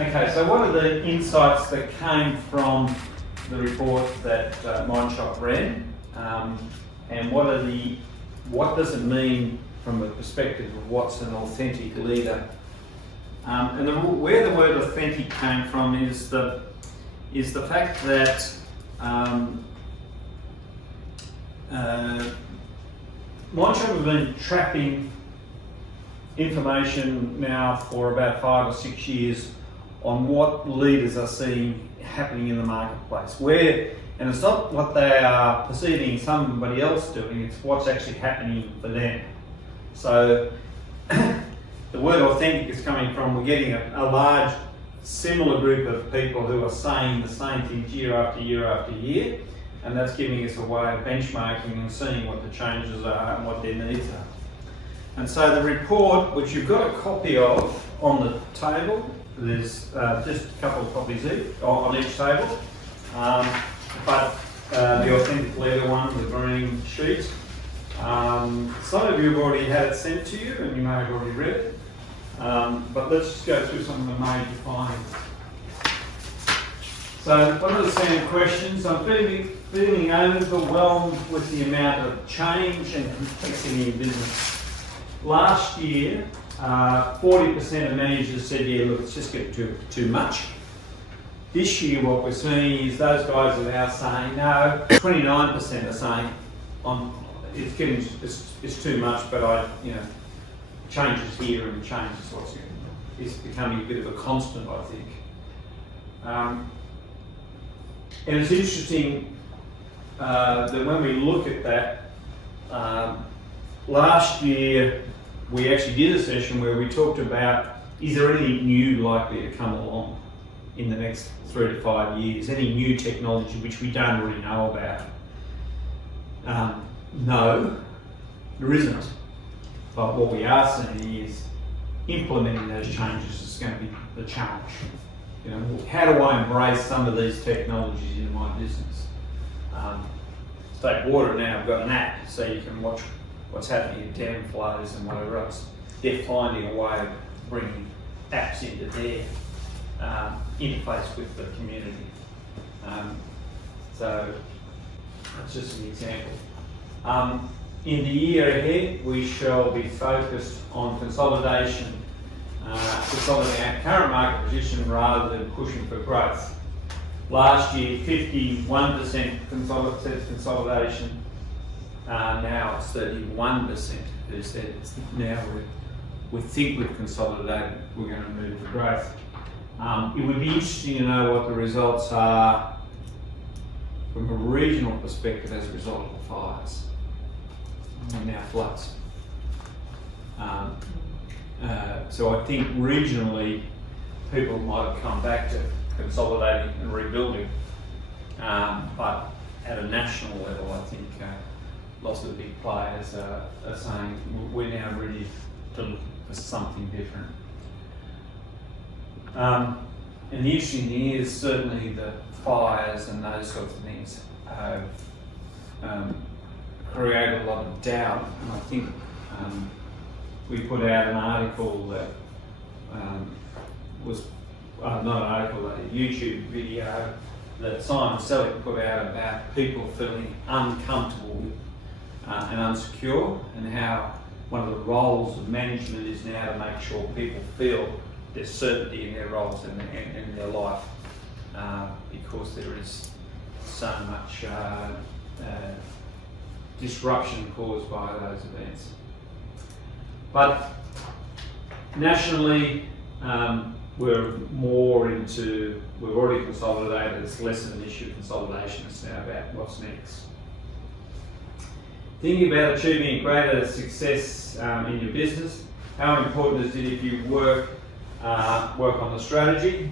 Okay, so what are the insights that came from the report that Mindshop ran, and what does it mean from the perspective of what's an authentic leader? Where the word authentic came from is the fact that Mindshop have been tracking information now for about 5 or 6 years on what leaders are seeing happening in the marketplace. And it's not what they are perceiving somebody else doing, it's what's actually happening for them. So the word authentic is coming from, we're getting a large similar group of people who are saying the same things year after year after year, and that's giving us a way of benchmarking and seeing what the changes are and what their needs are. And so the report, which you've got a copy of on the table, there's just a couple of copies on each table, but the authentic leader one, the green sheet, some of you have already had it sent to you and you may have already read it, but let's just go through some of the major findings. So what are the standard questions? I'm feeling overwhelmed with the amount of change and complexity in business. Last year, 40% of managers said, yeah, look, it's just getting too much. This year, what we're seeing is those guys are now saying, no, 29% are saying, it's too much, but change is here and change is what's here. It's becoming a bit of a constant, I think. And it's interesting that when we look at that, last year we actually did a session where we talked about, is there anything new likely to come along in the next 3 to 5 years? Any new technology which we don't already know about? No, there isn't. But what we are seeing is implementing those changes is going to be the challenge. How do I embrace some of these technologies in my business? State Water now have got an app so you can watch what's happening in dam flows and whatever else. They're finding a way of bringing apps into their interface with the community. So that's just an example. In the year ahead, we shall be focused on consolidation, consolidating our current market position rather than pushing for growth. Last year, 51% said consolidation. Now it's 31% who said now we think we've consolidated, we're going to move for growth. It would be interesting to know what the results are from a regional perspective as a result of the fires and now floods. So I think regionally people might have come back to consolidating and rebuilding, but at a national level I think lots of the big players are saying we're now ready to look for something different. And the interesting thing is certainly the fires and those sorts of things have created a lot of doubt, and I think we put out an article that was not an article, a YouTube video that Simon Selleck put out about people feeling uncomfortable and unsecure, and how one of the roles of management is now to make sure people feel there's certainty in their roles and in their life, because there is so much disruption caused by those events. But nationally, we're more into, we've already consolidated, it's less of an issue of consolidation, it's now about what's next. Thinking about achieving greater success in your business, how important is it if you work on the strategy?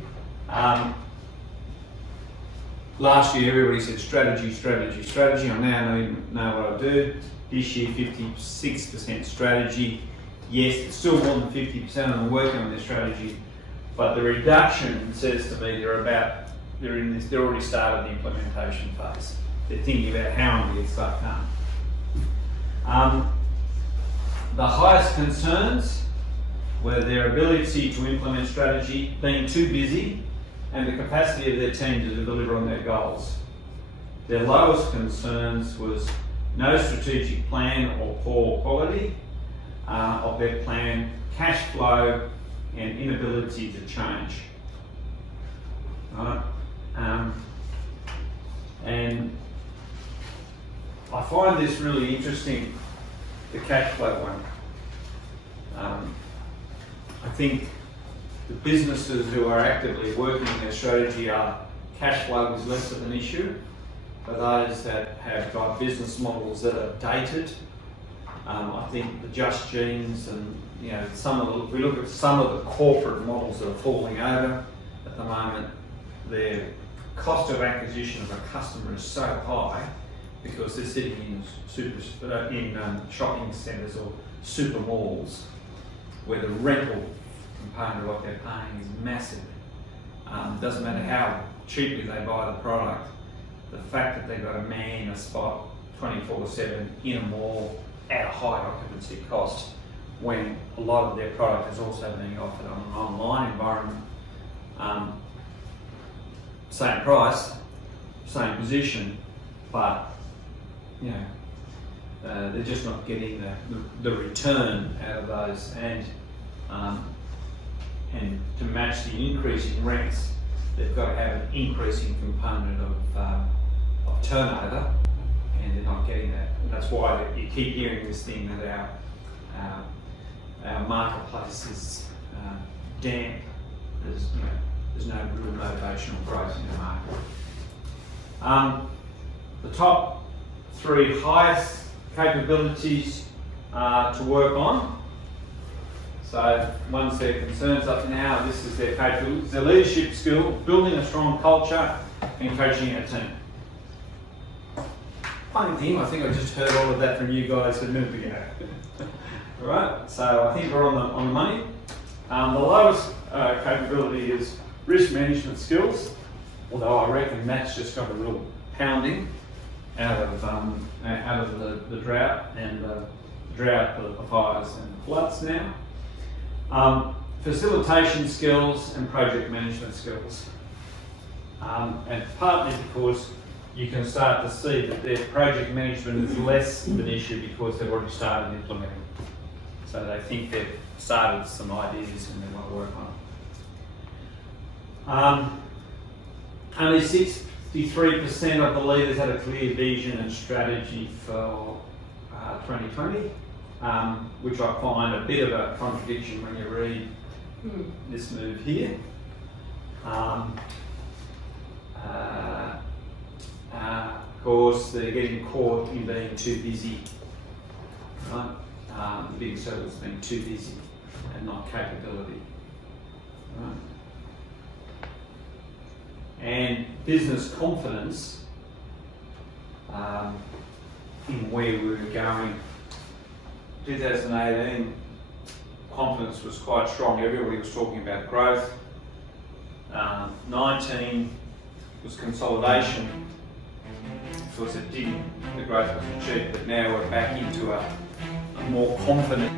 Last year everybody said strategy, strategy, strategy. I now know what I do. This year 56% strategy. Yes, it's still more than 50% of them working on their strategy, but the reduction says to me they're already started the implementation phase. They're thinking about how I'm going to get stuff done. The highest concerns were their ability to implement strategy, being too busy, and the capacity of their team to deliver on their goals. Their lowest concerns was no strategic plan or poor quality of their plan, cash flow, and inability to change. Right? And I find this really interesting, the cash flow one. I think the businesses who are actively working their strategy are cash flow is less of an issue. For those that have got business models that are dated, I think the Just Genes and if we look at some of the corporate models that are falling over at the moment, their cost of acquisition of a customer is so high because they're sitting in shopping centres or super malls where the rental component of what they're paying is massive. Doesn't matter how cheaply they buy the product, the fact that they've got a man a spot 24/7 in a mall at a high occupancy cost when a lot of their product is also being offered on an online environment. Same price, same position, but they're just not getting the return out of those, and to match the increase in rents, they've got to have an increasing component of turnover, and they're not getting that. And that's why you keep hearing this thing that our marketplace is damp. There's no real motivational growth in the market. The top 3 highest capabilities to work on. So one's their concerns up now, this is their capabilities. Their leadership skill, building a strong culture and coaching a team. Funny thing, I think I just heard all of that from you guys a minute ago. Right, so I think we're on the money. The lowest capability is risk management skills, although I reckon that's just got a real pounding out of the drought and the fires and the floods now. Facilitation skills and project management skills. And partly because you can start to see that their project management is less of an issue because they've already started implementing. So they think they've started some ideas and they want to work on it. Only 63% of the leaders had a clear vision and strategy for 2020, which I find a bit of a contradiction when you read this move here. Of course, they're getting caught in being too busy, right? The big circle's being too busy and not capability, right? And business confidence in where we were going. 2018, confidence was quite strong. Everybody was talking about growth. 19 was consolidation. Of course, the growth was achieved, but now we're back into a more confident